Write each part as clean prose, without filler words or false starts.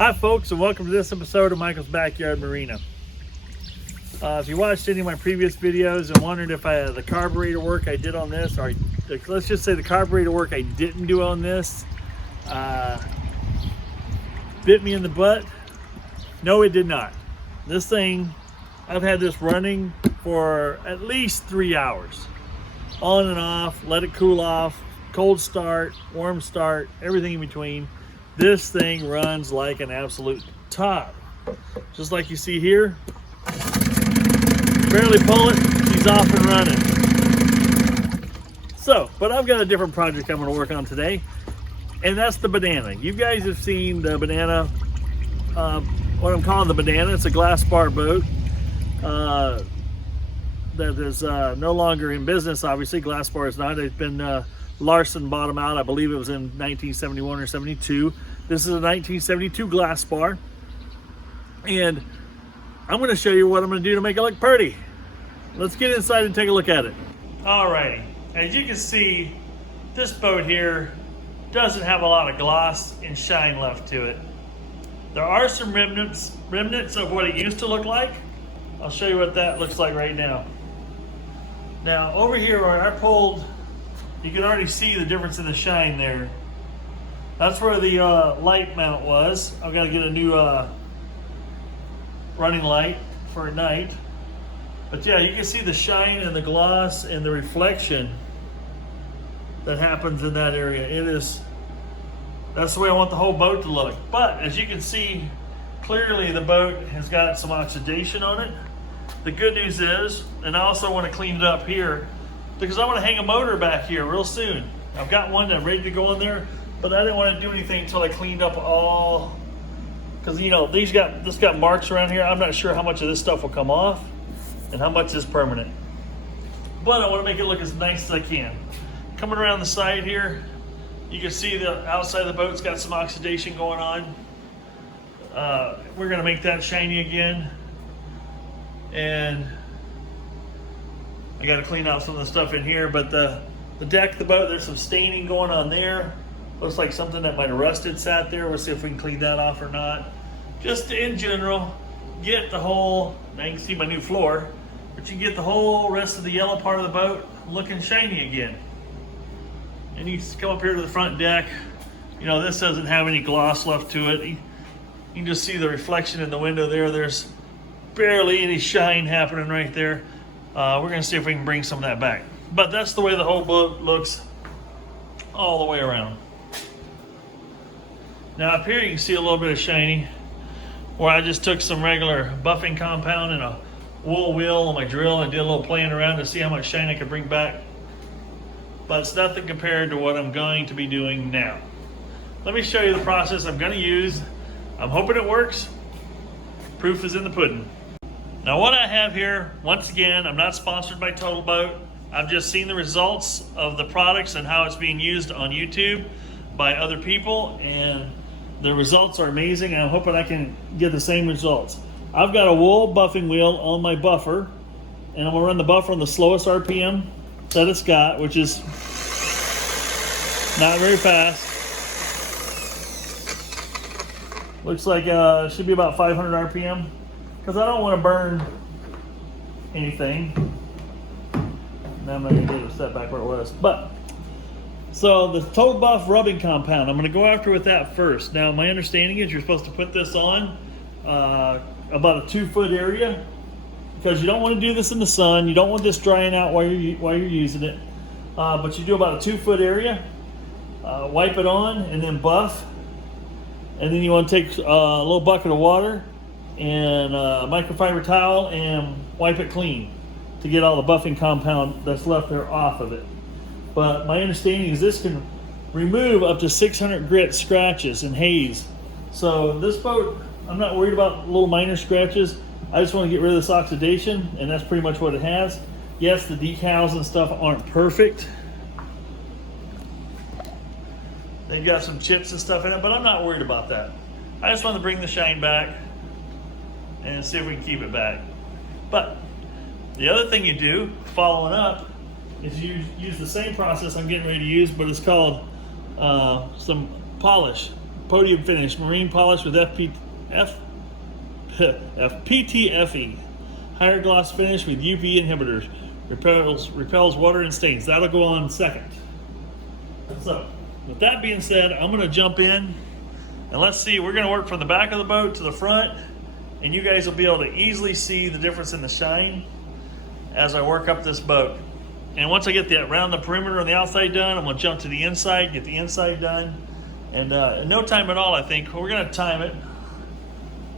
Hi folks, and welcome to this episode of Michael's Backyard Marina. If you watched any of my previous videos and wondered if the carburetor work I did on this, or let's just say the carburetor work I didn't do on this, bit me in the butt, no it did not. This thing, I've had this running for at least 3 hours. On and off, let it cool off, cold start, warm start, everything in between. This thing runs like an absolute top. Just like you see here. Barely pull it, he's off and running. So, but I've got a different project I'm going to work on today, and that's the banana. You guys have seen the banana, what I'm calling the banana. It's a Glasspar boat that is no longer in business. Obviously, Glasspar is not. It's been Larson bought them out. I believe it was in 1971 or 72. This is a 1972 Glasspar, and I'm going to show you what I'm going to do to make it look pretty. Let's get inside and take a look at it. Alrighty, as you can see, this boat here doesn't have a lot of gloss and shine left to it. There are some remnants of what it used to look like. I'll show you what that looks like right now. Now over here where I pulled, you can already see the difference in the shine there. That's where the light mount was. I've got to get a new running light for at night. But yeah, you can see the shine and the gloss and the reflection that happens in that area. That's the way I want the whole boat to look. But as you can see, clearly the boat has got some oxidation on it. The good news is, and I also want to clean it up here, because I want to hang a motor back here real soon. I've got one that's ready to go in there, but I didn't want to do anything until I cleaned up all, because you know, this got marks around here. I'm not sure how much of this stuff will come off and how much is permanent. But I want to make it look as nice as I can. Coming around the side here, you can see the outside of the boat's got some oxidation going on. We're going to make that shiny again. And I got to clean out some of the stuff in here, but the deck of the boat, there's some staining going on there. Looks like something that might have rusted sat there. We'll see if we can clean that off or not. Just in general, get the whole, now you can see my new floor, but you get the whole rest of the yellow part of the boat looking shiny again. And you just come up here to the front deck. You know, this doesn't have any gloss left to it. You can just see the reflection in the window there. There's barely any shine happening right there. We're going to see if we can bring some of that back. But that's the way the whole boat looks all the way around. Now up here you can see a little bit of shiny where I just took some regular buffing compound and a wool wheel on my drill and did a little playing around to see how much shine I could bring back. But it's nothing compared to what I'm going to be doing now. Let me show you the process I'm going to use. I'm hoping it works. Proof is in the pudding. Now what I have here, once again, I'm not sponsored by Total Boat. I've just seen the results of the products and how it's being used on YouTube by other people, and the results are amazing. I'm hoping I can get the same results. I've got a wool buffing wheel on my buffer, and I'm gonna run the buffer on the slowest RPM that it's got, which is not very fast. Looks like it should be about 500 RPM, because I don't want to burn anything. Now I'm not going to get it set back where it was. But, so the Total Buff rubbing compound, I'm going to go after with that first. Now my understanding is you're supposed to put this on about a 2-foot area, because you don't want to do this in the sun. You don't want this drying out while you're using it. But you do about a 2-foot area, wipe it on, and then buff. And then you want to take a little bucket of water and a microfiber towel and wipe it clean to get all the buffing compound that's left there off of it. But my understanding is this can remove up to 600 grit scratches and haze. So this boat, I'm not worried about little minor scratches. I just want to get rid of this oxidation, and that's pretty much what it has. Yes, the decals and stuff aren't perfect. They've got some chips and stuff in it, but I'm not worried about that. I just want to bring the shine back and see if we can keep it back. But the other thing you do, following up, is you use the same process I'm getting ready to use, but it's called some polish. podium finish, marine polish with FPTFE. Higher gloss finish with UV inhibitors. Repels water and stains. That'll go on second. So, with that being said, I'm going to jump in and let's see. We're going to work from the back of the boat to the front, and you guys will be able to easily see the difference in the shine as I work up this boat. And once I get around the perimeter on the outside done, I'm going to jump to the inside, get the inside done. And in no time at all, I think. We're going to time it.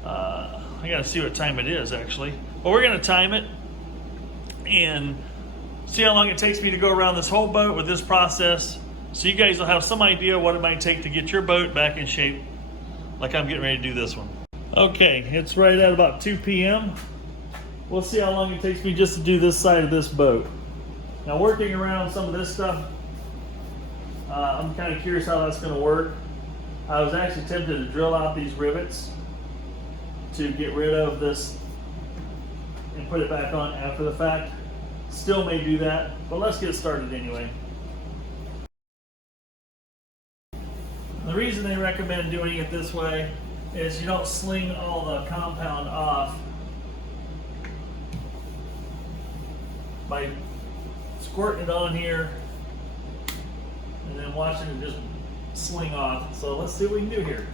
I got to see what time it is, actually. But we're going to time it and see how long it takes me to go around this whole boat with this process, so you guys will have some idea what it might take to get your boat back in shape like I'm getting ready to do this one. Okay, it's right at about 2 p.m. We'll see how long it takes me just to do this side of this boat. Now, working around some of this stuff, I'm kind of curious how that's going to work. I was actually tempted to drill out these rivets to get rid of this and put it back on after the fact. Still may do that, but let's get started anyway. The reason they recommend doing it this way is you don't sling all the compound off by squirting it on here and then watching it just sling off. So let's see what we can do here.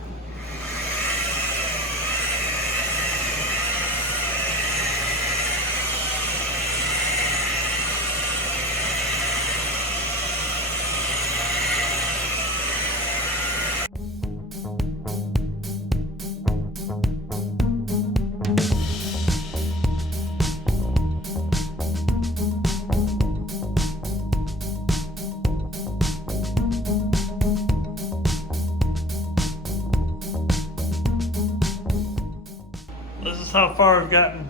This is how far I've gotten.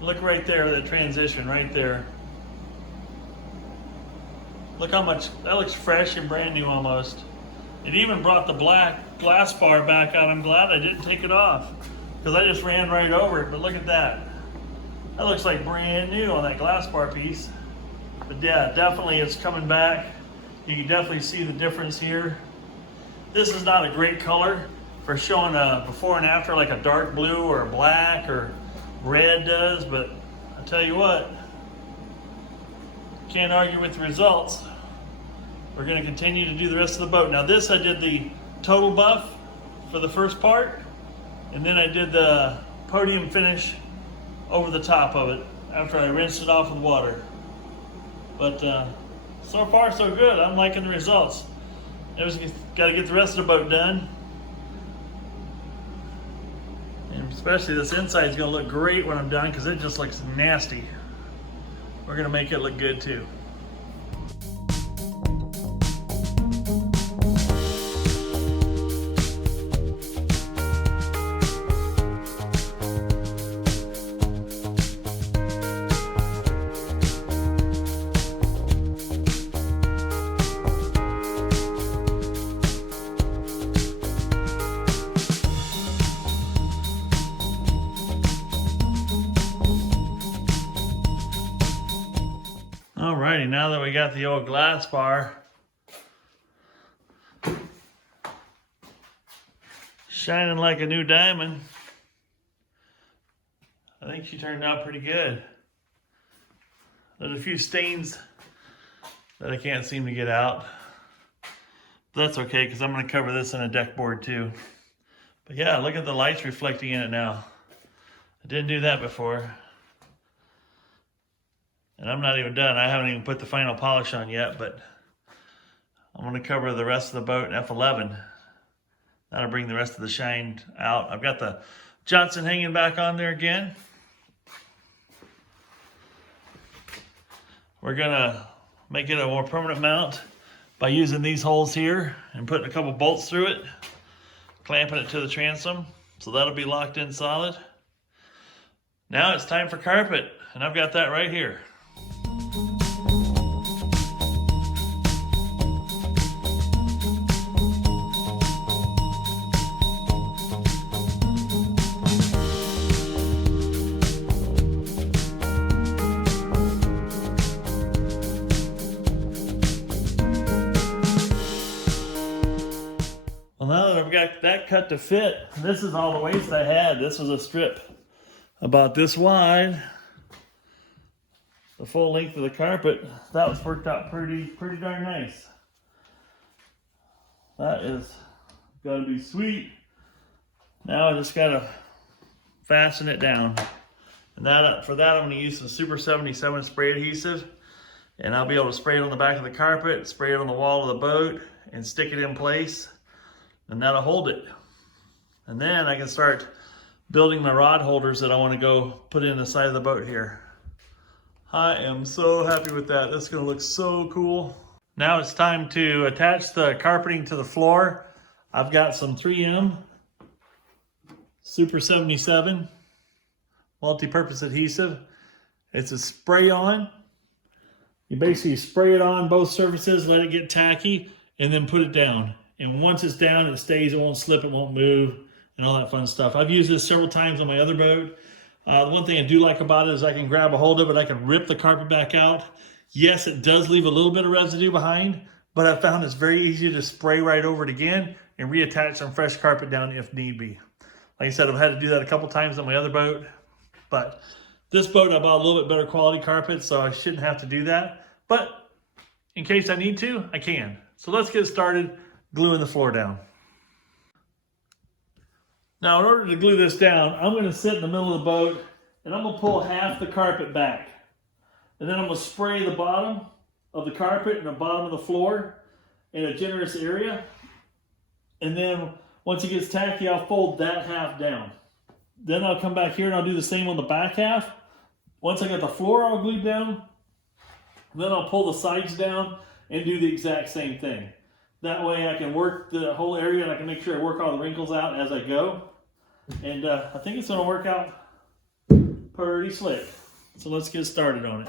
Look right there, the transition right there. Look how much, that looks fresh and brand new almost. It even brought the black Glasspar back out. I'm glad I didn't take it off because I just ran right over it, but look at that. That looks like brand new on that Glasspar piece. But yeah, definitely it's coming back. You can definitely see the difference here. This is not a great color for showing a before and after, like a dark blue or a black or red does, but I tell you what, can't argue with the results. We're going to continue to do the rest of the boat. Now this, I did the total buff for the first part, and then I did the podium finish over the top of it after I rinsed it off with water. But so far so good. I'm liking the results. Got to get the rest of the boat done. And especially this inside is going to look great when I'm done because it just looks nasty. We're going to make it look good too. Alrighty, now that we got the old Glasspar shining like a new diamond, I think she turned out pretty good. There's a few stains that I can't seem to get out. But that's okay because I'm going to cover this in a deck board too. But yeah, look at the lights reflecting in it now. I didn't do that before. And I'm not even done. I haven't even put the final polish on yet, but I'm going to cover the rest of the boat in F11. That'll bring the rest of the shine out. I've got the Johnson hanging back on there again. We're going to make it a more permanent mount by using these holes here and putting a couple bolts through it, clamping it to the transom. So that'll be locked in solid. Now it's time for carpet, and I've got that right here. Well, now that cut to fit. This is all the waist I had. This was a strip about this wide. The full length of the carpet. That was worked out pretty darn nice. That is gonna be sweet. Now I just gotta fasten it down. And that, for that I'm gonna use some Super 77 spray adhesive. And I'll be able to spray it on the back of the carpet, spray it on the wall of the boat, and stick it in place. And that'll hold it. And then I can start building my rod holders that I want to go put in the side of the boat here. I am so happy with that. That's going to look so cool. Now it's time to attach the carpeting to the floor. I've got some 3M Super 77 multi-purpose adhesive. It's a spray-on. You basically spray it on both surfaces, let it get tacky, and then put it down. And once it's down, it stays, it won't slip, it won't move, and all that fun stuff. I've used this several times on my other boat. The one thing I do like about it is I can grab a hold of it, I can rip the carpet back out. Yes, it does leave a little bit of residue behind, but I found it's very easy to spray right over it again and reattach some fresh carpet down if need be. Like I said, I've had to do that a couple times on my other boat, but this boat I bought a little bit better quality carpet, so I shouldn't have to do that. But in case I need to, I can. So let's get started gluing the floor down. Now, in order to glue this down, I'm going to sit in the middle of the boat and I'm going to pull half the carpet back. And then I'm going to spray the bottom of the carpet and the bottom of the floor in a generous area. And then once it gets tacky, I'll fold that half down. Then I'll come back here and I'll do the same on the back half. Once I get the floor all glued down, then I'll pull the sides down and do the exact same thing. That way I can work the whole area and I can make sure I work all the wrinkles out as I go. And I think it's going to work out pretty slick. So let's get started on it.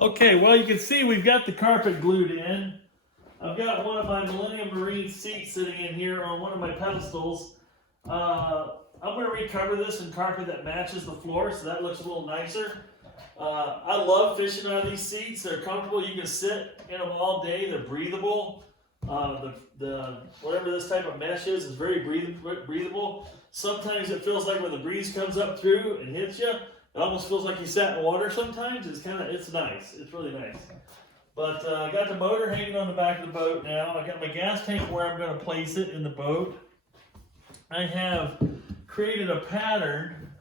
Okay, well, you can see we've got the carpet glued in. I've got one of my Mellinium Marine seats sitting in here on one of my pedestals. I'm going to recover this in carpet that matches the floor, so that looks a little nicer. I love fishing on these seats. They're comfortable. You can sit in them all day. They're breathable. Whatever this type of mesh is very breathable. Sometimes it feels like when the breeze comes up through and hits you, it almost feels like you sat in water sometimes. It's nice. It's really nice. But I got the motor hanging on the back of the boat now. I got my gas tank where I'm going to place it in the boat. I have created a pattern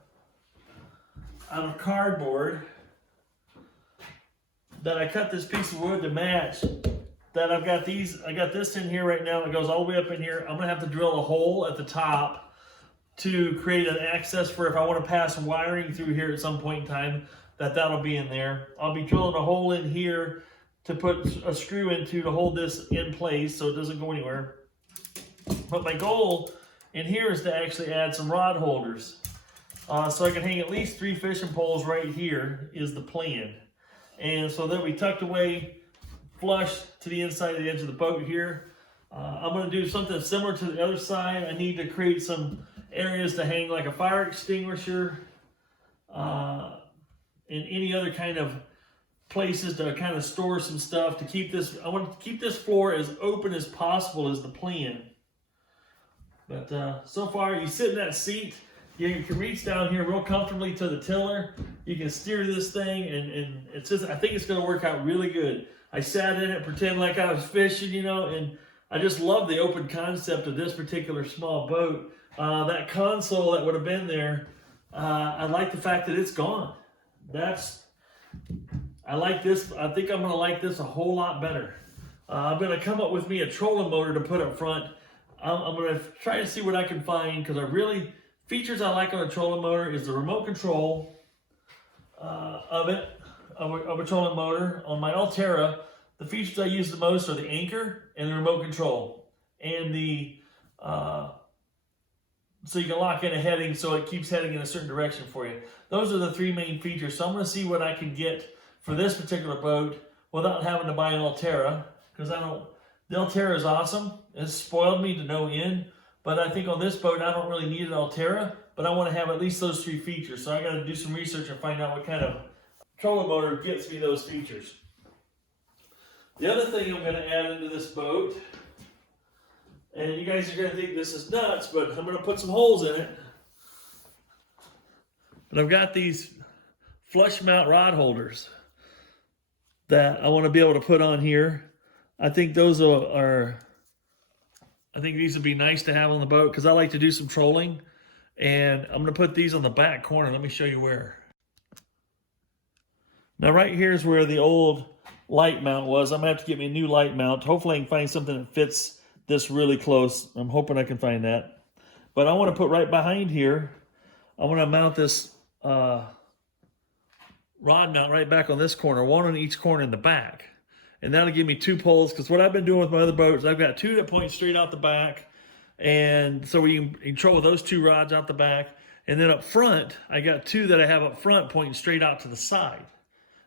out of cardboard that I cut this piece of wood to match. That I got this in here right now. It goes all the way up in here. I'm going to have to drill a hole at the top to create an access for if I want to pass wiring through here at some point in time, that'll be in there. I'll be drilling a hole in here to put a screw into to hold this in place so it doesn't go anywhere. But my goal in here is to actually add some rod holders. So I can hang at least 3 fishing poles right here is the plan. And so they'll be tucked away flush to the inside of the edge of the boat here. I'm going to do something similar to the other side. I need to create some areas to hang like a fire extinguisher and any other kind of places to kind of store some stuff to keep this. I want to keep this floor as open as possible is the plan. But so far you sit in that seat, you can reach down here real comfortably to the tiller. You can steer this thing and it's just, I think it's going to work out really good. I sat in it, pretend like I was fishing, you know, and I just love the open concept of this particular small boat. That console that would have been there, I like the fact that it's gone. I like this. I think I'm going to like this a whole lot better. I'm going to come up with me a trolling motor to put up front. I'm going to try to see what I can find, because features I like on a trolling motor is the remote control of a trolling motor. On my Altera, the features I use the most are the anchor and the remote control, and so you can lock in a heading so it keeps heading in a certain direction for you. Those are the three main features. So I'm going to see what I can get for this particular boat without having to buy an Altera, because the Altera is awesome. It's spoiled me to no end, but I think on this boat I don't really need an Altera, but I want to have at least those three features. So I got to do some research and find out what kind of trolling motor gets me those features. The other thing I'm going to add into this boat, and you guys are going to think this is nuts, but I'm going to put some holes in it. But I've got these flush mount rod holders that I want to be able to put on here. I think those I think these would be nice to have on the boat, because I like to do some trolling. And I'm going to put these on the back corner. Let me show you where. Now right here is where the old light mount was. I'm going to have to get me a new light mount. Hopefully I can find something that fits this really close. I'm hoping I can find that. But I want to put right behind here, I want to mount this rod mount right back on this corner, one on each corner in the back. And that'll give me two poles, because what I've been doing with my other boats, I've got two that point straight out the back. And so we can control those two rods out the back. And then up front, I got two that I have up front pointing straight out to the side.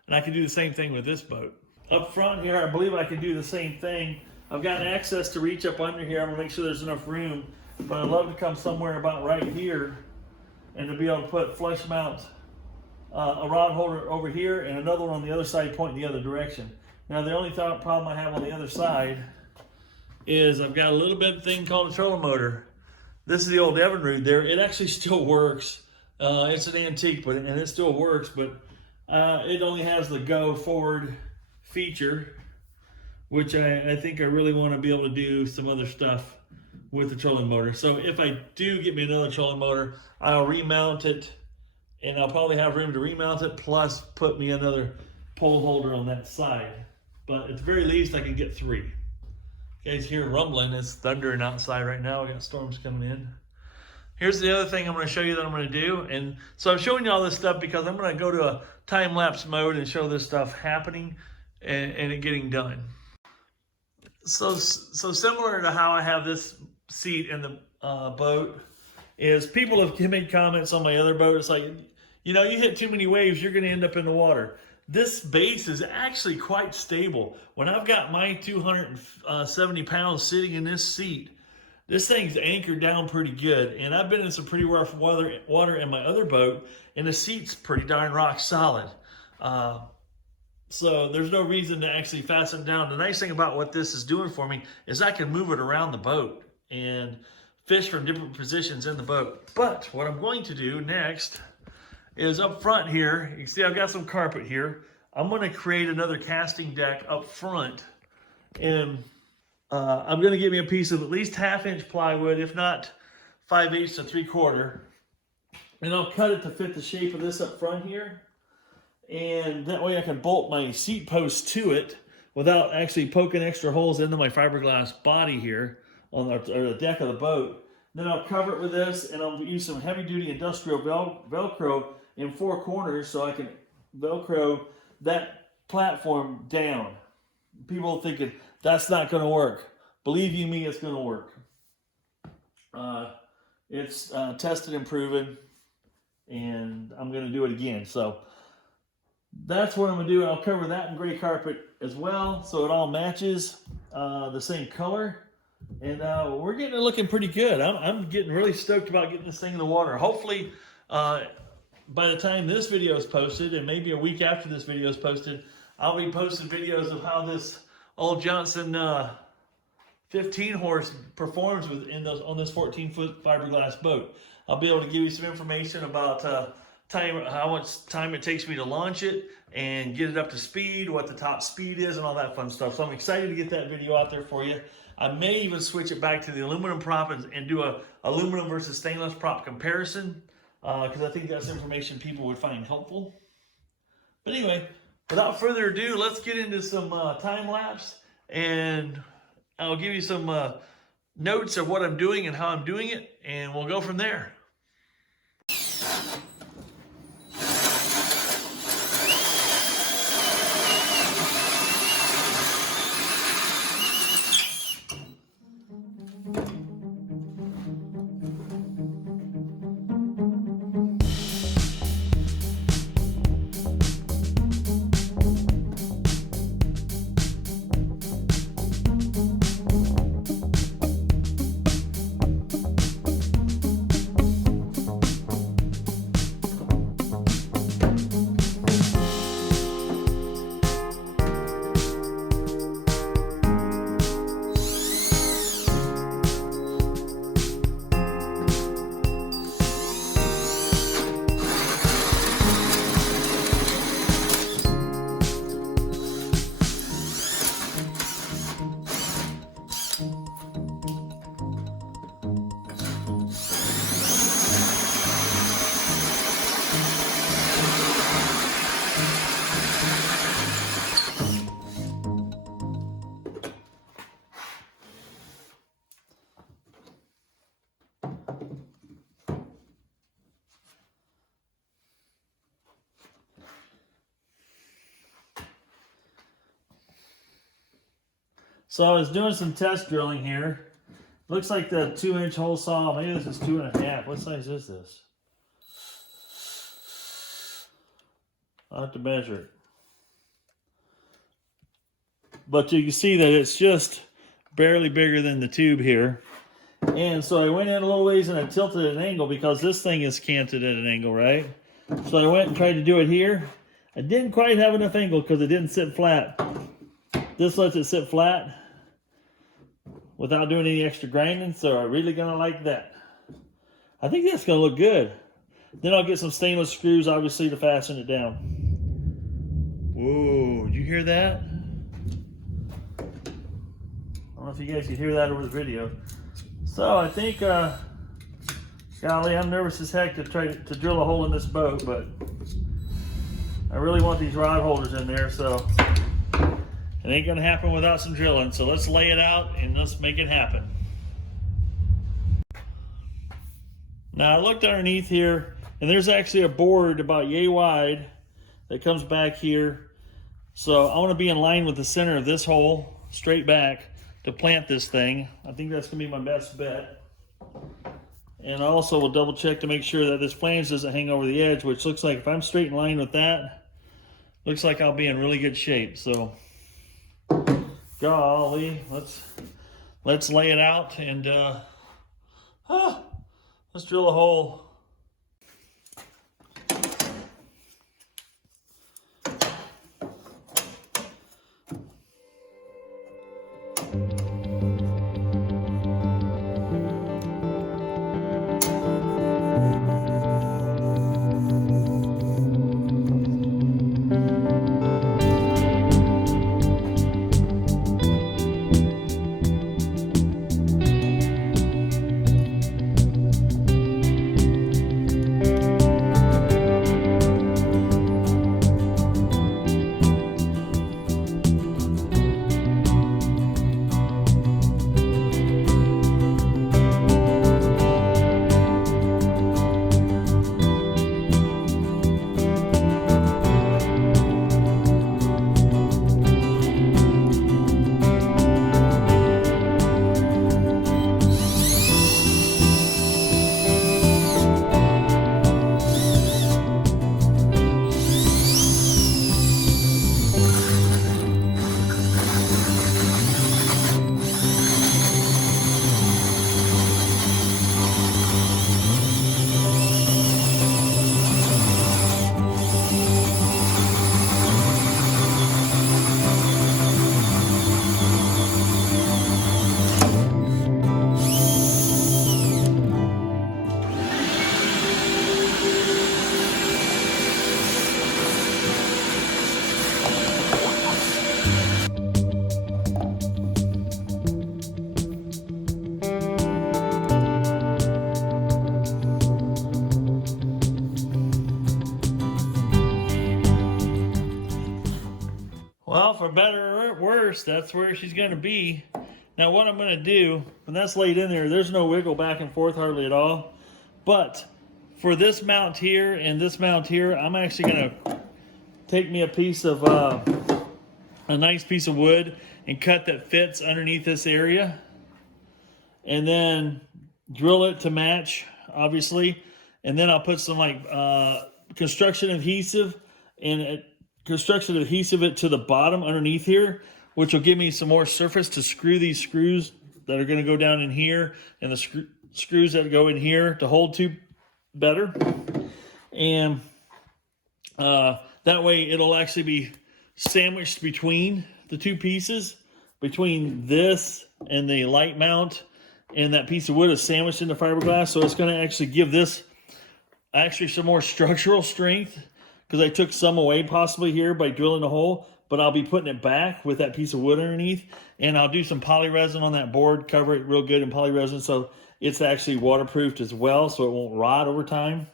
And I can do the same thing with this boat. Up front here, I believe I can do the same thing. I've got access to reach up under here. I'm gonna make sure there's enough room, but I'd love to come somewhere about right here and to be able to put flush mount a rod holder over here and another one on the other side pointing the other direction. Now the only problem I have on the other side is I've got a little bit of thing called a trolling motor. This is the old Evinrude there. It actually still works. It's an antique, and it still works, but it only has the go forward feature, which I think I really want to be able to do some other stuff with the trolling motor. So if I do get me another trolling motor, I'll remount it, and I'll probably have room to remount it, plus put me another pole holder on that side. But at the very least, I can get three. You guys hear rumbling, it's thundering outside right now. We got storms coming in. Here's the other thing I'm going to show you that I'm going to do. And so I'm showing you all this stuff because I'm going to go to a time-lapse mode and show this stuff happening and it getting done. So similar to how I have this seat in the boat, is people have made comments on my other boat. It's like, you know, you hit too many waves, you're going to end up in the water. This base is actually quite stable. When I've got my 270 pounds sitting in this seat, this thing's anchored down pretty good. And I've been in some pretty rough water in my other boat, and the seat's pretty darn rock solid. So there's no reason to actually fasten it down. The nice thing about what this is doing for me is I can move it around the boat and fish from different positions in the boat. But what I'm going to do next is up front here, you can see I've got some carpet here. I'm going to create another casting deck up front, and I'm going to get me a piece of at least 1/2 inch plywood, if not 5/8 to 3/4, and I'll cut it to fit the shape of this up front here, and that way I can bolt my seat post to it without actually poking extra holes into my fiberglass body here on the deck of the boat. Then I'll cover it with this, and I'll use some heavy-duty industrial Velcro in 4 corners so I can Velcro that platform down. People are thinking, that's not going to work. Believe you me, it's going to work. It's tested and proven, and I'm going to do it again. So that's what I'm going to do. I'll cover that in gray carpet as well, so it all matches the same color. And we're getting it looking pretty good. I'm getting really stoked about getting this thing in the water. Hopefully, by the time this video is posted, and maybe a week after this video is posted, I'll be posting videos of how this old Johnson 15 horse performs on this 14-foot fiberglass boat. I'll be able to give you some information about how much time it takes me to launch it and get it up to speed, what the top speed is, and all that fun stuff. So I'm excited to get that video out there for you. I may even switch it back to the aluminum prop and do a aluminum versus stainless prop comparison, because I think that's information people would find helpful. But anyway, without further ado, let's get into some time lapse, and I'll give you some notes of what I'm doing and how I'm doing it, and we'll go from there. So I was doing some test drilling here. Looks like the 2-inch hole saw, maybe this is 2.5. What size is this? I'll have to measure it. But you can see that it's just barely bigger than the tube here. And so I went in a little ways and I tilted at an angle because this thing is canted at an angle, right? So I went and tried to do it here. I didn't quite have enough angle because it didn't sit flat. This lets it sit flat without doing any extra grinding, so I'm really gonna like that. I think that's gonna look good. Then I'll get some stainless screws, obviously, to fasten it down. Whoa, did you hear that? I don't know if you guys can hear that over the video. So I think, golly, I'm nervous as heck to try to drill a hole in this boat, but I really want these rod holders in there, so it ain't gonna happen without some drilling. So let's lay it out and let's make it happen. Now I looked underneath here and there's actually a board about yay wide that comes back here. So I want to be in line with the center of this hole, straight back, to plant this thing. I think that's gonna be my best bet. And I also will double check to make sure that this flange doesn't hang over the edge, which looks like if I'm straight in line with that, looks like I'll be in really good shape. So golly, let's lay it out and let's drill a hole. for better or worse, that's where she's going to be. Now what I'm going to do, when that's laid in there, there's no wiggle back and forth hardly at all. But for this mount here and this mount here, I'm actually going to take me a piece of, a nice piece of wood and cut that fits underneath this area. And then drill it to match, obviously. And then I'll put some like construction adhesive and construction adhesive it to the bottom underneath here, which will give me some more surface to screw these screws that are going to go down in here and the screws that go in here to hold to better. And that way it'll actually be sandwiched between the two pieces, between this and the light mount, and that piece of wood is sandwiched into fiberglass. So it's going to actually give this actually some more structural strength, because I took some away possibly here by drilling a hole, but I'll be putting it back with that piece of wood underneath, and I'll do some poly resin on that board, cover it real good in poly resin so it's actually waterproofed as well, so it won't rot over time.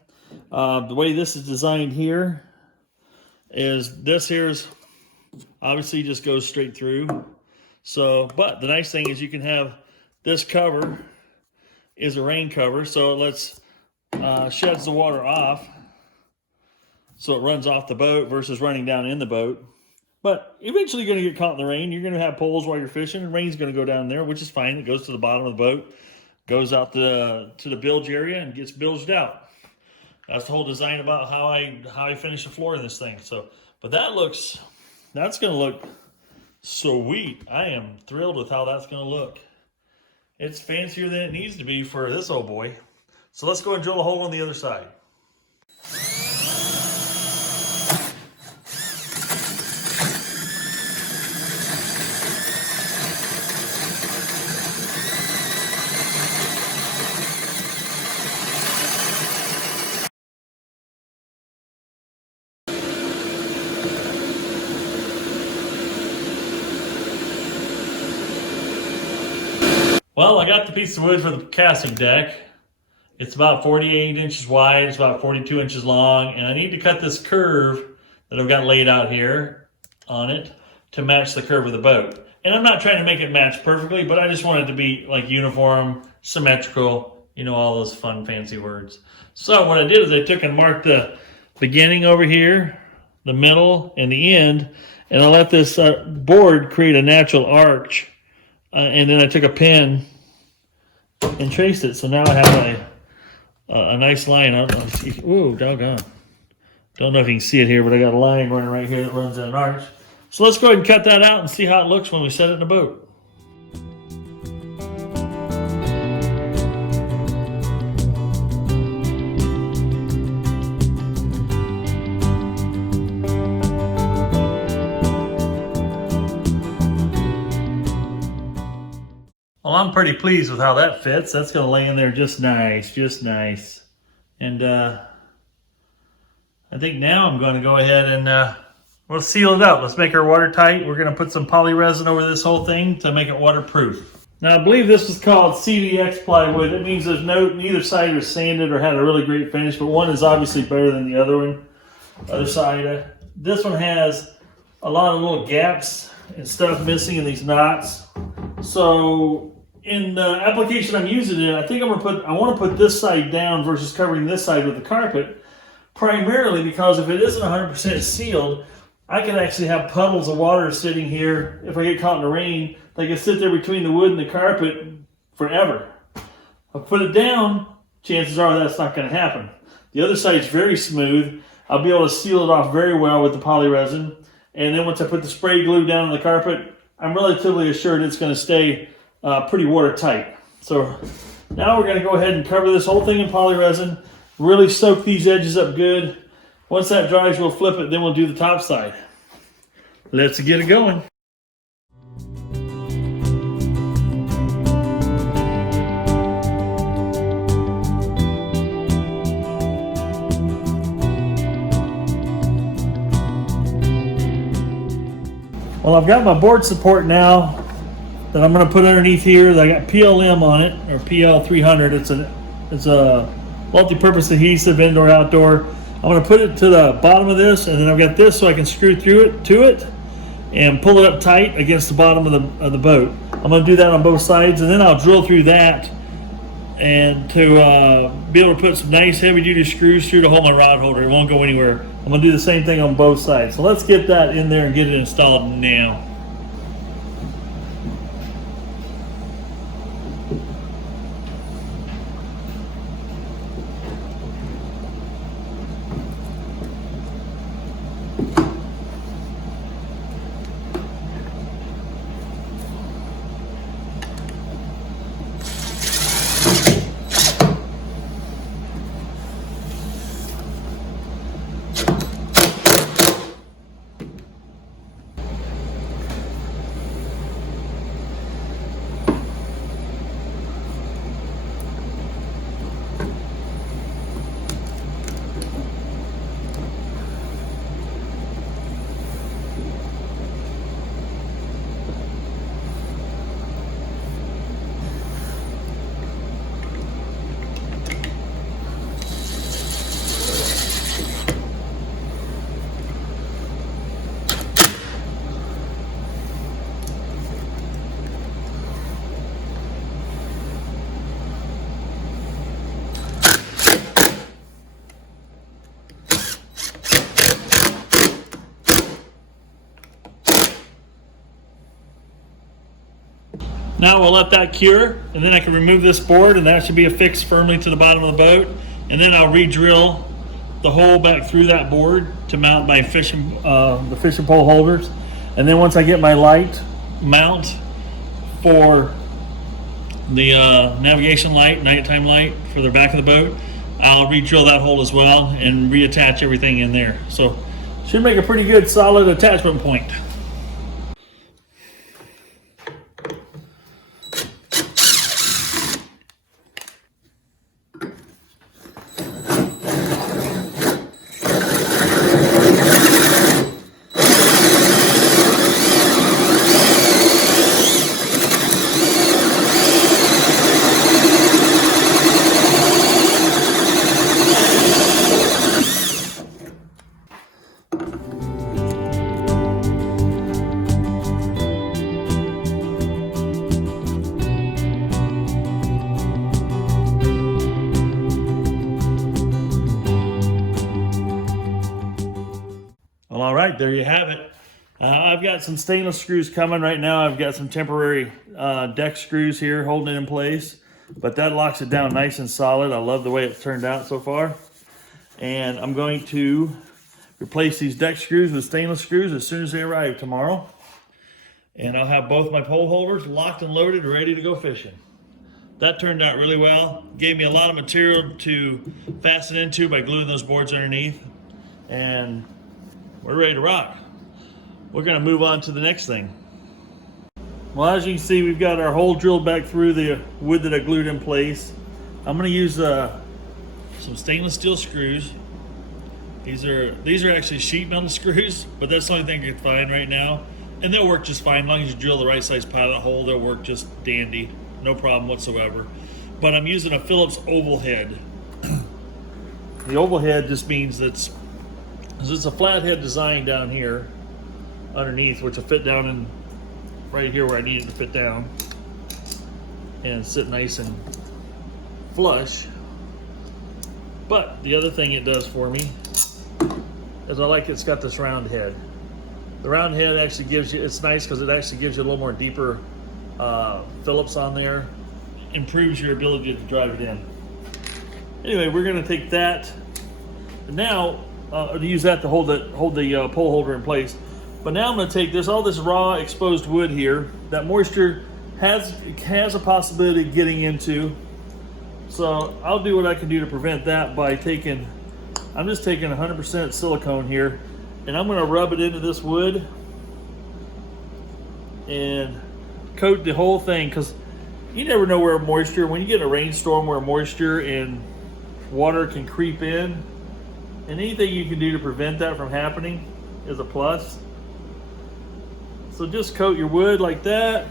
The way this is designed here is this here's obviously just goes straight through. So, but the nice thing is you can have this cover is a rain cover, so it lets sheds the water off, so it runs off the boat versus running down in the boat. But eventually you're going to get caught in the rain. You're going to have poles while you're fishing, and rain's going to go down there, which is fine. It goes to the bottom of the boat, goes out to the bilge area, and gets bilged out. That's the whole design about how I finish the floor in this thing. So, but that's going to look sweet. I am thrilled with how that's going to look. It's fancier than it needs to be for this old boy. So let's go and drill a hole on the other side. Well, I got the piece of wood for the casting deck. It's about 48 inches wide, it's about 42 inches long, and I need to cut this curve that I've got laid out here on it to match the curve of the boat. And I'm not trying to make it match perfectly, but I just want it to be like uniform, symmetrical, you know, all those fun, fancy words. So what I did is I took and marked the beginning over here, the middle, and the end, and I let this board create a natural arch. And then I took a pen and traced it. So now I have a nice line. Ooh, doggone. Don't know if you can see it here, but I got a line running right here that runs in an arch. So let's go ahead and cut that out and see how it looks when we set it in the boat. Well, I'm pretty pleased with how that fits. That's going to lay in there just nice, just nice. And I think now I'm going to go ahead and we'll seal it up. Let's make her watertight. We're going to put some poly resin over this whole thing to make it waterproof. Now, I believe this is called CVX plywood. It means there's neither side was sanded or had a really great finish, but one is obviously better than the other one. Other side, this one has a lot of little gaps and stuff missing in these knots. So in the application I'm using it, I think I want to put this side down versus covering this side with the carpet, primarily because if it isn't 100% sealed, I can actually have puddles of water sitting here. If I get caught in the rain, they can sit there between the wood and the carpet forever. I'll put it down, chances are that's not going to happen. The other side's very smooth. I'll be able to seal it off very well with the poly resin. And then once I put the spray glue down on the carpet, I'm relatively assured it's going to stay pretty watertight. So now we're going to go ahead and cover this whole thing in poly resin, really soak these edges up good. Once that dries, we'll flip it, then we'll do the top side. Let's get it going. Well, I've got my board support now that I'm going to put underneath here. I got PLM on it, or PL300. It's a multi-purpose adhesive, indoor, outdoor. I'm going to put it to the bottom of this, and then I've got this so I can screw through it to it. and pull it up tight against the bottom of the boat. I'm going to do that on both sides, and then I'll drill through that and to be able to put some nice heavy duty screws through to hold my rod holder. It won't go anywhere. I'm going to do the same thing on both sides. So let's get that in there and get it installed now. Now we'll let that cure, and then I can remove this board, and that should be affixed firmly to the bottom of the boat. And then I'll re-drill the hole back through that board to mount my the fishing pole holders. And then once I get my light mount for the navigation light, nighttime light for the back of the boat, I'll re-drill that hole as well and reattach everything in there. So should make a pretty good solid attachment point. Well, all right, there you have it. I've got some stainless screws coming right now. I've got some temporary deck screws here holding it in place, but that locks it down nice and solid. I love the way it's turned out so far. And I'm going to replace these deck screws with stainless screws as soon as they arrive tomorrow. And I'll have both my pole holders locked and loaded, ready to go fishing. That turned out really well. Gave me a lot of material to fasten into by gluing those boards underneath. And we're ready to rock. We're gonna move on to the next thing. Well, as you can see, we've got our hole drilled back through the wood that I glued in place. I'm gonna use some stainless steel screws. These are actually sheet metal screws, but that's the only thing I can find right now. And they'll work just fine. As long as you drill the right size pilot hole, they'll work just dandy. No problem whatsoever. But I'm using a Phillips oval head. The oval head just means it's a flathead design down here underneath, which will fit down in right here where I need it to fit down and sit nice and flush. But the other thing it does for me is I like it's got this round head. The round head actually gives you, it's nice because it actually gives you a little more deeper Phillips on there. Improves your ability to drive it in. Anyway, we're going to take that now to use that to hold the pole holder in place. But now I'm going to take all this raw exposed wood here that moisture has a possibility of getting into. So I'll do what I can do to prevent that by I'm just taking 100% silicone here, and I'm going to rub it into this wood and coat the whole thing, because you never know where moisture, when you get a rainstorm where moisture and water can creep in, and anything you can do to prevent that from happening is a plus. So just coat your wood like that.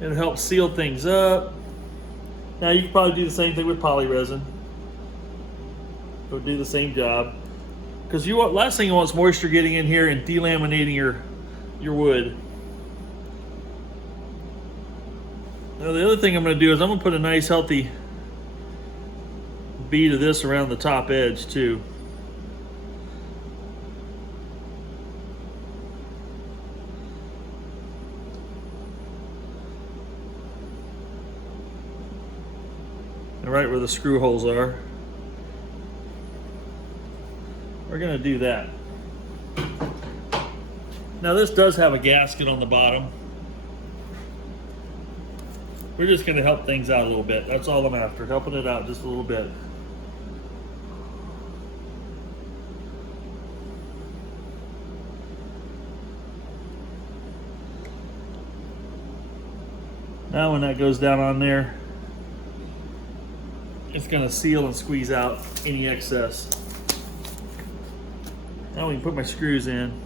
It'll help seal things up. Now you can probably do the same thing with poly resin. It'll do the same job. because last thing you want is moisture getting in here and delaminating your wood. Now the other thing I'm going to do is I'm going to put a nice healthy bead of this around the top edge too. And right where the screw holes are. We're going to do that. Now this does have a gasket on the bottom. We're just going to help things out a little bit. That's all I'm after, helping it out just a little bit. Now when that goes down on there, it's going to seal and squeeze out any excess. Now we can put my screws in.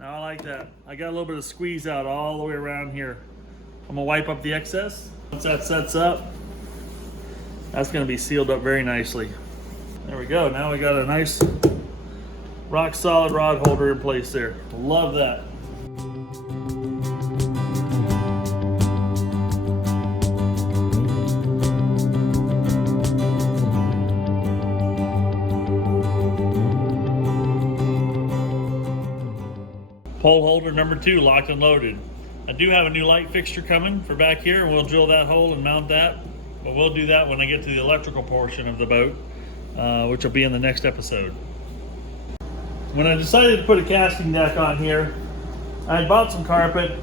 Now I like that. I got a little bit of squeeze out all the way around here. I'm gonna wipe up the excess. Once that sets up, that's gonna be sealed up very nicely. There we go. Now we got a nice rock solid rod holder in place there. Love that. Pole holder number 2, locked and loaded. I do have a new light fixture coming for back here, and we'll drill that hole and mount that. But we'll do that when I get to the electrical portion of the boat, which will be in the next episode. When I decided to put a casting deck on here, I had bought some carpet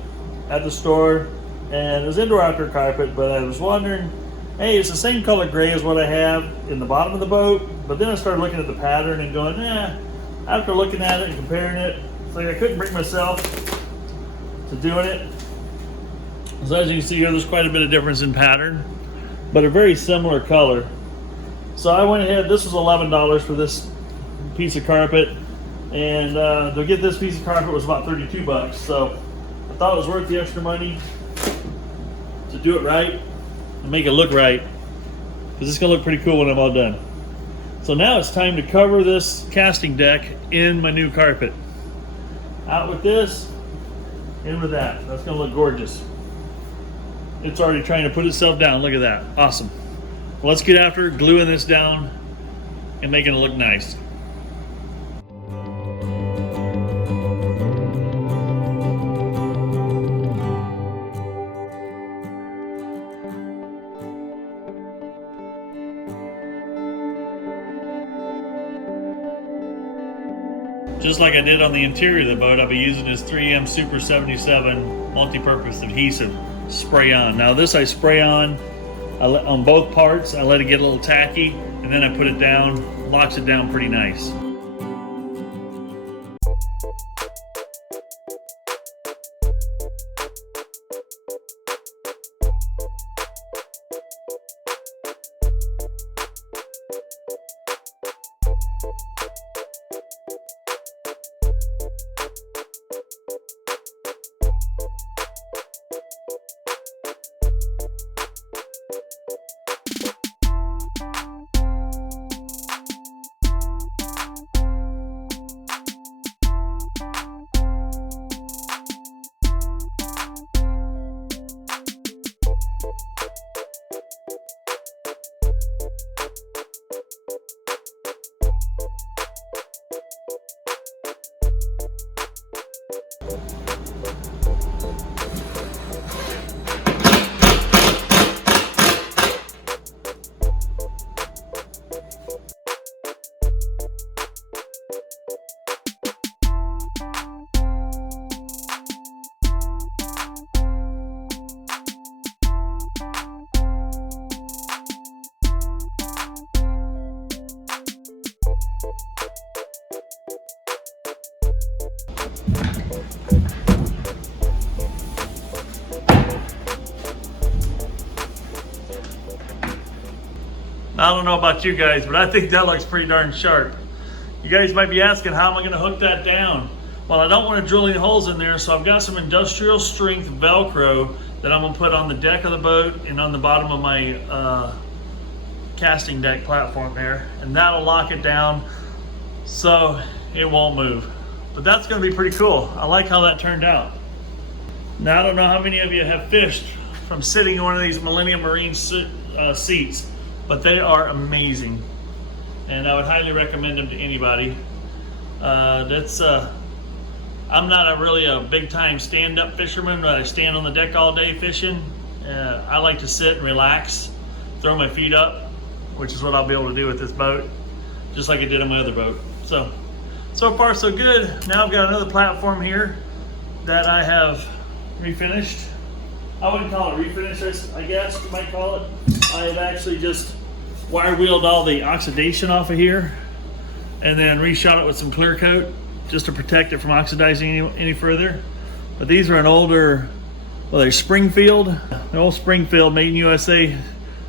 at the store, and it was indoor-outdoor carpet, but I was wondering, hey, it's the same color gray as what I have in the bottom of the boat, but then I started looking at the pattern and going, after looking at it and comparing it, it's like I couldn't bring myself to doing it. So as you can see here, there's quite a bit of difference in pattern, but a very similar color. So I went ahead, this was $11 for this piece of carpet, and to get this piece of carpet was about 32 bucks. So I thought it was worth the extra money to do it right and make it look right, because it's gonna look pretty cool when I'm all done. So now it's time to cover this casting deck in my new carpet. Out with this, in with that. That's gonna look gorgeous. It's already trying to put itself down. Look at that, awesome. Well, let's get after gluing this down and making it look nice. Just like I did on the interior of the boat, I'll be using this 3M Super 77 multi-purpose adhesive spray on. Now this I spray on both parts. I let it get a little tacky, and then I put it down, locks it down pretty nice. I don't know about you guys, but I think that looks pretty darn sharp. You guys might be asking, how am I gonna hook that down? Well, I don't want to drill any holes in there, so I've got some industrial strength Velcro that I'm gonna put on the deck of the boat and on the bottom of my casting deck platform there, and that'll lock it down so it won't move. But that's gonna be pretty cool. I like how that turned out. Now, I don't know how many of you have fished from sitting in one of these Mellinium Marine seats, but they are amazing. And I would highly recommend them to anybody. I'm not really a big time stand-up fisherman, but I stand on the deck all day fishing. I like to sit and relax, throw my feet up, which is what I'll be able to do with this boat, just like I did on my other boat. So far so good. Now I've got another platform here that I have refinished. I wouldn't call it refinished, I guess you might call it. I have actually just wire wheeled all the oxidation off of here and then reshot it with some clear coat just to protect it from oxidizing any further. But these are an older, well, they're Springfield, an old Springfield made in USA.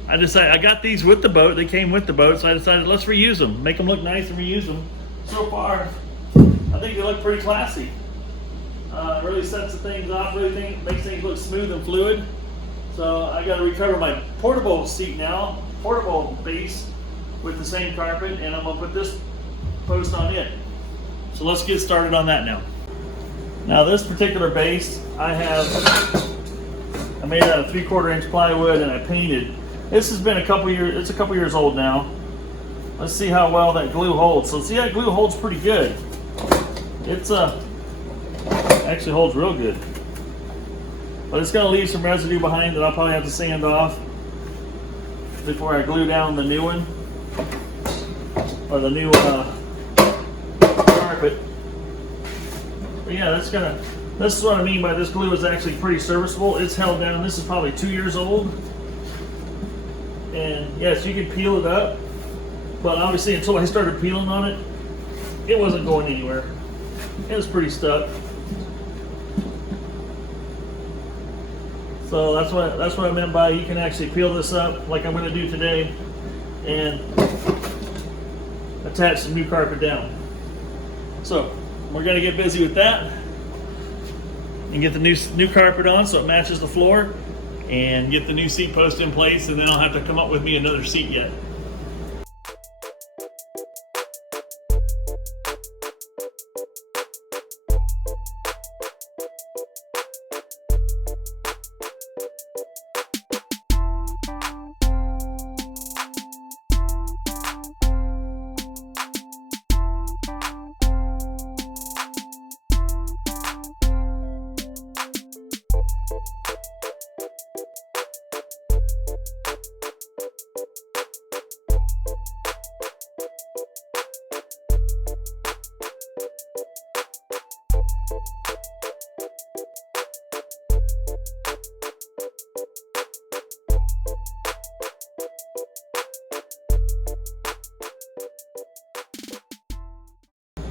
I got these with the boat. They came with the boat, so I decided let's reuse them, make them look nice and reuse them. So far, I think they look pretty classy. Really sets the things off, really makes things look smooth and fluid. So I got to recover my portable seat now, portable base with the same carpet, and I'm gonna put this post on it. So let's get started on that now. Now this particular base I made out of 3/4 inch plywood and I painted. This has been a couple years, it's a couple years old now. Let's see how well that glue holds. So see, that glue holds pretty good. It's actually holds real good. But it's gonna leave some residue behind that I'll probably have to sand off before I glue down the new one, or the new carpet. But yeah, this is what I mean by this glue is actually pretty serviceable. It's held down. This is probably 2 years old. And yes, you can peel it up, but obviously until I started peeling on it, it wasn't going anywhere. It was pretty stuck. So that's what I meant by you can actually peel this up like I'm going to do today and attach some new carpet down. So we're going to get busy with that and get the new carpet on so it matches the floor, and get the new seat post in place, and then I'll have to come up with me another seat yet.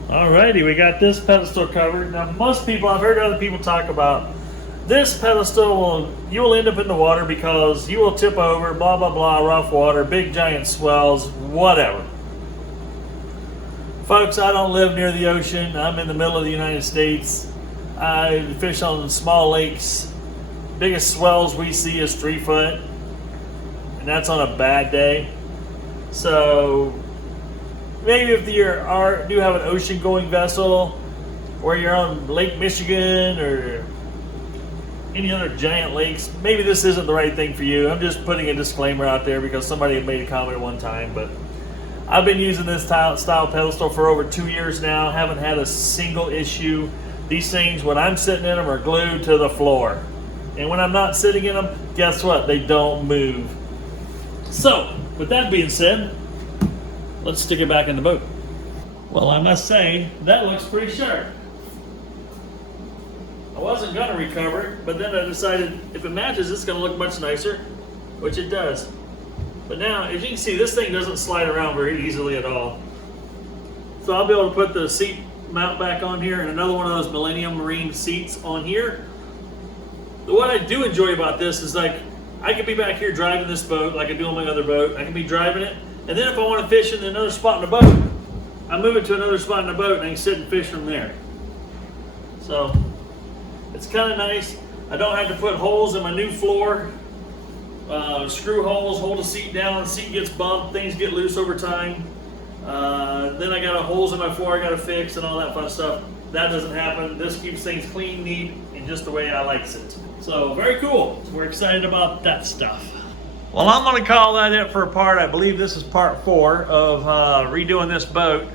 Alrighty, we got this pedestal covered. Now most people, I've heard other people talk about this pedestal you will end up in the water because you will tip over, blah blah blah, rough water, big giant swells, whatever. Folks, I don't live near the ocean. I'm in the middle of the United States. I fish on small lakes. Biggest swells we see is 3 foot, and that's on a bad day. So maybe if you do have an ocean going vessel, or you're on Lake Michigan or any other giant lakes, maybe this isn't the right thing for you. I'm just putting a disclaimer out there because somebody had made a comment one time, but I've been using this style pedestal for over 2 years now. Haven't had a single issue. These things, when I'm sitting in them, are glued to the floor. And when I'm not sitting in them, guess what? They don't move. So, with that being said, let's stick it back in the boat. Well, I must say, that looks pretty sharp. I wasn't gonna recover it, but then I decided if it matches, it's gonna look much nicer, which it does. But now, as you can see, this thing doesn't slide around very easily at all. So I'll be able to put the seat mount back on here and another one of those Mellinium Marine seats on here. What I do enjoy about this is, like, I could be back here driving this boat like I do on my other boat. I can be driving it, And then if I want to fish in another spot in the boat, I move it to another spot in the boat and I can sit and fish from there. So it's kind of nice. I don't have to put holes in my new floor. Screw holes, hold the seat down, the seat gets bumped, things get loose over time. Then I got holes in my floor I got to fix and all that fun stuff. That doesn't happen. This keeps things clean, neat, and just the way I like it. So very cool. We're excited about that stuff. Well, I'm going to call that it for a part. I believe this is part 4 of redoing this boat.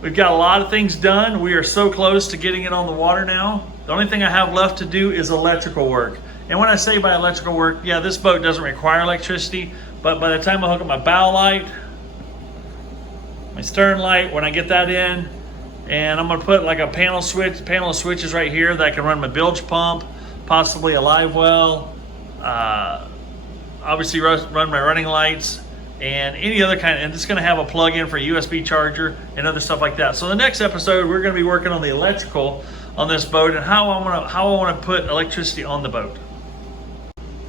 We've got a lot of things done. We are so close to getting it on the water now. The only thing I have left to do is electrical work. And when I say by electrical work, yeah, this boat doesn't require electricity, but by the time I hook up my bow light, my stern light, when I get that in, and I'm gonna put like a panel of switches right here that I can run my bilge pump, possibly a live well, obviously run my running lights, and any other kind, and it's gonna have a plug-in for a USB charger and other stuff like that. So the next episode, we're gonna be working on the electrical on this boat and how I wanna put electricity on the boat.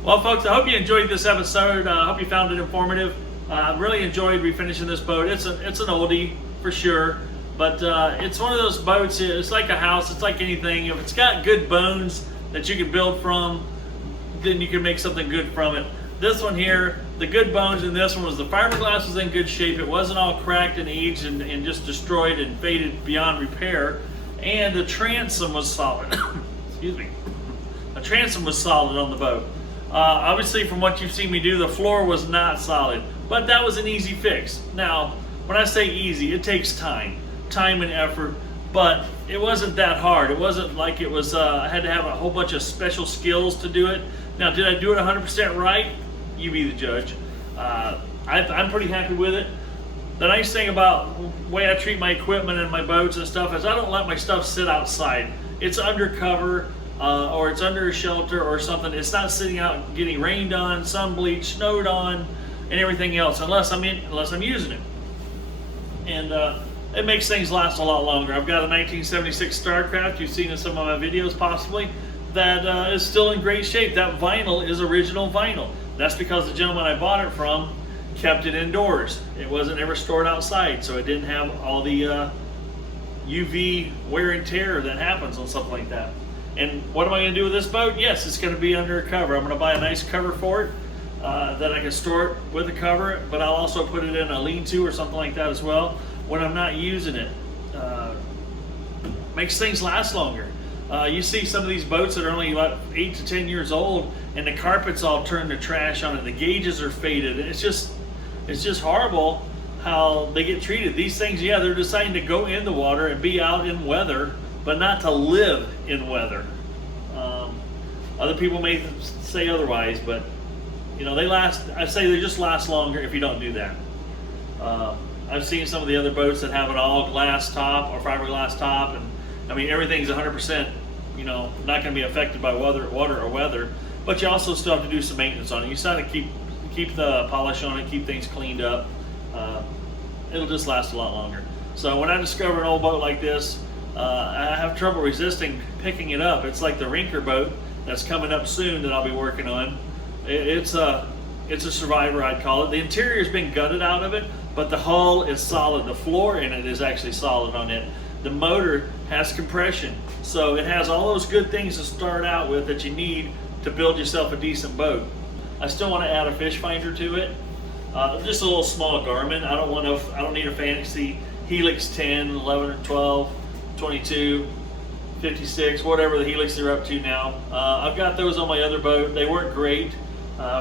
Well, folks, I hope you enjoyed this episode. I hope you found it informative. I really enjoyed refinishing this boat. It's an oldie for sure, but it's one of those boats. It's like a house. It's like anything. If it's got good bones that you can build from, then you can make something good from it. This one here, the good bones in this one was the fiberglass was in good shape. It wasn't all cracked and aged and just destroyed and faded beyond repair. And the transom was solid. Excuse me. The transom was solid on the boat. Obviously, from what you've seen me do, the floor was not solid, but that was an easy fix. Now, when I say easy, it takes time and effort, but it wasn't that hard. It wasn't like it was, I had to have a whole bunch of special skills to do it. Now, did I do it 100% right? You be the judge. I'm pretty happy with it. The nice thing about the way I treat my equipment and my boats and stuff is I don't let my stuff sit outside. It's undercover. Or it's under a shelter or something. It's not sitting out getting rained on, sun bleached, snowed on, and everything else unless I'm using it. And it makes things last a lot longer. I've got a 1976 Starcraft you've seen in some of my videos possibly that is still in great shape. That vinyl is original vinyl. That's because the gentleman I bought it from kept it indoors. It wasn't ever stored outside, so it didn't have all the UV wear and tear that happens on something like that. And what am I going to do with this boat? Yes, it's going to be under a cover. I'm going to buy a nice cover for it that I can store it with a cover, but I'll also put it in a lean-to or something like that as well when I'm not using it. Makes things last longer. You see some of these boats that are only about 8 to 10 years old and the carpet's all turned to trash on it. The gauges are faded. It's just horrible how they get treated. These things, yeah, they're deciding to go in the water and be out in weather, but not to live in weather. Other people may say otherwise, but you know, I say they just last longer if you don't do that. I've seen some of the other boats that have an all glass top or fiberglass top, and I mean everything's 100%, you know, not going to be affected by water or weather, but you also still have to do some maintenance on it. You still have to keep the polish on it, keep things cleaned up. It'll just last a lot longer. So when I discover an old boat like this, I have trouble resisting picking it up. It's like the Rinker boat that's coming up soon that I'll be working on. It's a survivor, I'd call it. The interior's been gutted out of it, but the hull is solid. The floor in it is actually solid on it. The motor has compression, so it has all those good things to start out with that you need to build yourself a decent boat. I still want to add a fish finder to it. Just a little small Garmin. I don't need a fancy Helix 10, 11, or 12. 22, 56, whatever the Helix they're up to now. I've got those on my other boat. They work great.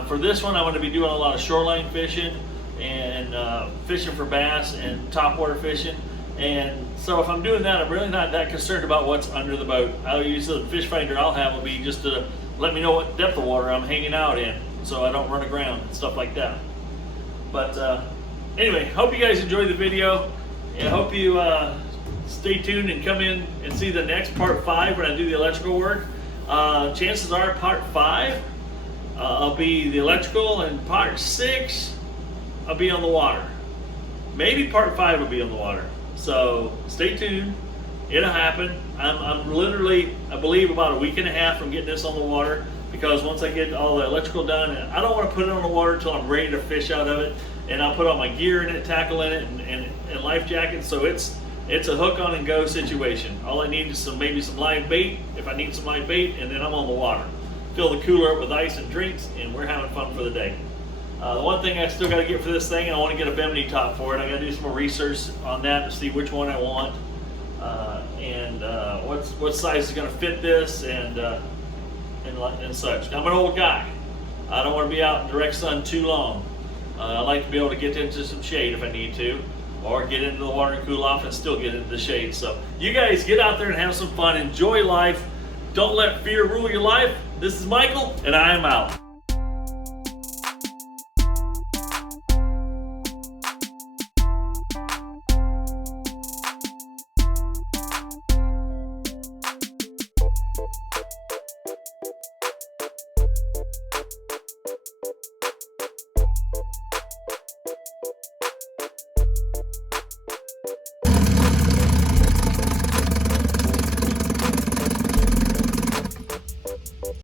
For this one, I'm going to be doing a lot of shoreline fishing and fishing for bass and topwater fishing. And so if I'm doing that, I'm really not that concerned about what's under the boat. I'll use the fish finder I'll have will be just to let me know what depth of water I'm hanging out in so I don't run aground and stuff like that. But anyway, hope you guys enjoyed the video. And I hope you stay tuned and come in and see the next part 5 when I do the electrical work. Chances are part 5 I'll be the electrical, and part 6 I'll be on the water. Maybe part 5 will be on the water. So stay tuned. It'll happen. I'm literally, I believe, about a week and a half from getting this on the water, because once I get all the electrical done, I don't want to put it on the water until I'm ready to fish out of it. and I'll put all my gear in it, tackle in it, and life jacket. So it's a hook on and go situation. All I need is maybe some live bait if I need some live bait, and then I'm on the water. Fill the cooler up with ice and drinks, and we're having fun for the day. The one thing I still got to get for this thing, and I want to get a bimini top for it. I got to do some more research on that to see which one I want, and what size is going to fit this, and such. I'm an old guy. I don't want to be out in direct sun too long. I like to be able to get into some shade if I need to, or get into the water and cool off and still get into the shade. So you guys get out there and have some fun. Enjoy life. Don't let fear rule your life. This is Michael, and I am out.